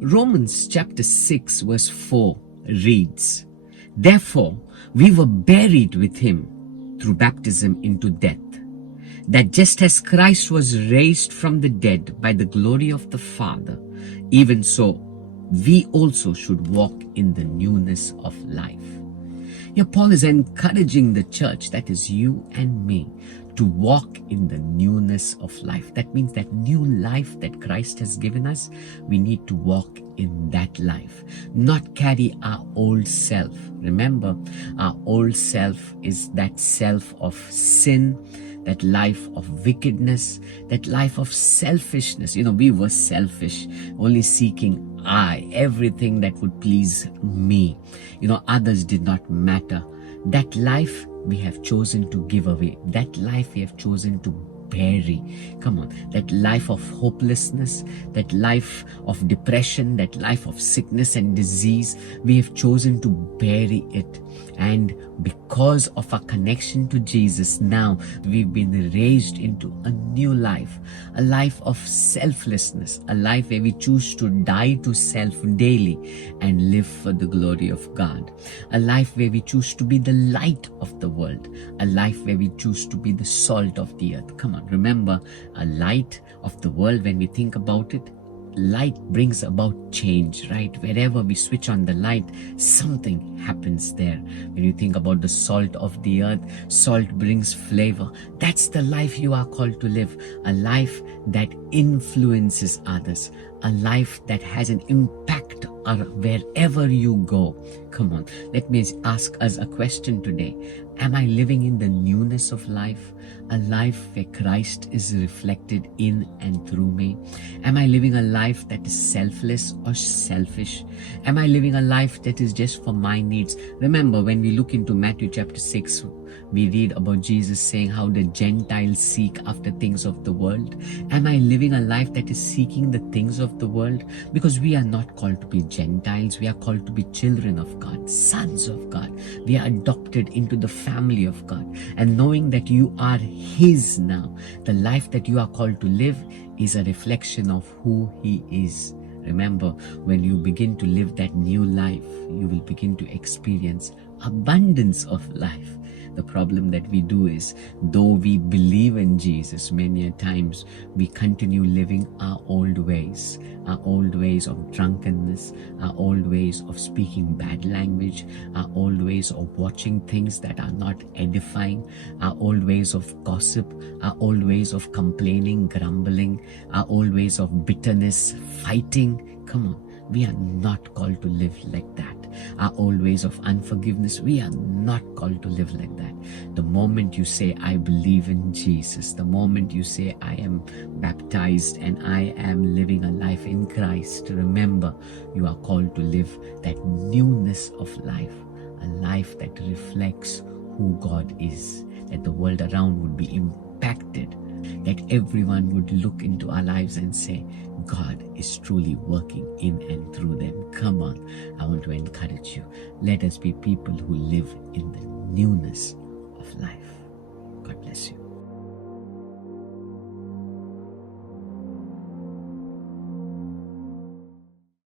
Romans chapter 6 verse 4 reads, "Therefore we were buried with him through baptism into death, that just as Christ was raised from the dead by the glory of the Father, even so we also should walk in the newness of life." Here Paul is encouraging the church, that is you and me, to walk in the newness of life. That means that new life that Christ has given us, we need to walk in that life, not carry our old self. Remember, our old self is that self of sin, that life of wickedness, that life of selfishness. We were selfish, only seeking everything that would please me. Others did not matter. That life we have chosen to give away. That life we have chosen to bury. Come on, that life of hopelessness, that life of depression, that life of sickness and disease, we have chosen to bury it. And because of our connection to Jesus, now we've been raised into a new life, a life of selflessness, a life where we choose to die to self daily and live for the glory of God, a life where we choose to be the light of the world, a life where we choose to be the salt of the earth. Come on, remember, a light of the world, when we think about it, light brings about change, right? Wherever we switch on the light, something happens there. When you think about the salt of the earth, salt brings flavor. That's the life you are called to live, a life that influences others, a life that has an impact wherever you go. Come on, let me ask us a question today. Am I living in the newness of life? A life where Christ is reflected in and through me? Am I living a life that is selfless or selfish? Am I living a life that is just for my needs? Remember, when we look into Matthew chapter 6, we read about Jesus saying how the Gentiles seek after things of the world. Am I living a life that is seeking the things of the world? Because we are not called to be Gentiles. We are called to be children of God, sons of God. We are adopted into the family of God. And knowing that you are His now, the life that you are called to live is a reflection of who He is. Remember, when you begin to live that new life, you will begin to experience abundance of life. The problem that we do is, though we believe in Jesus, many a times we continue living our old ways of drunkenness, our old ways of speaking bad language, our old ways of watching things that are not edifying, our old ways of gossip, our old ways of complaining, grumbling, our old ways of bitterness, fighting. Come on. We are not called to live like that. Our old ways of unforgiveness, we are not called to live like that. The moment you say, I believe in Jesus, the moment you say, I am baptized and I am living a life in Christ, remember, you are called to live that newness of life, a life that reflects who God is, that the world around would be impacted, that everyone would look into our lives and say, God is truly working in and through them. Come on, I want to encourage you. Let us be people who live in the newness of life. God bless you.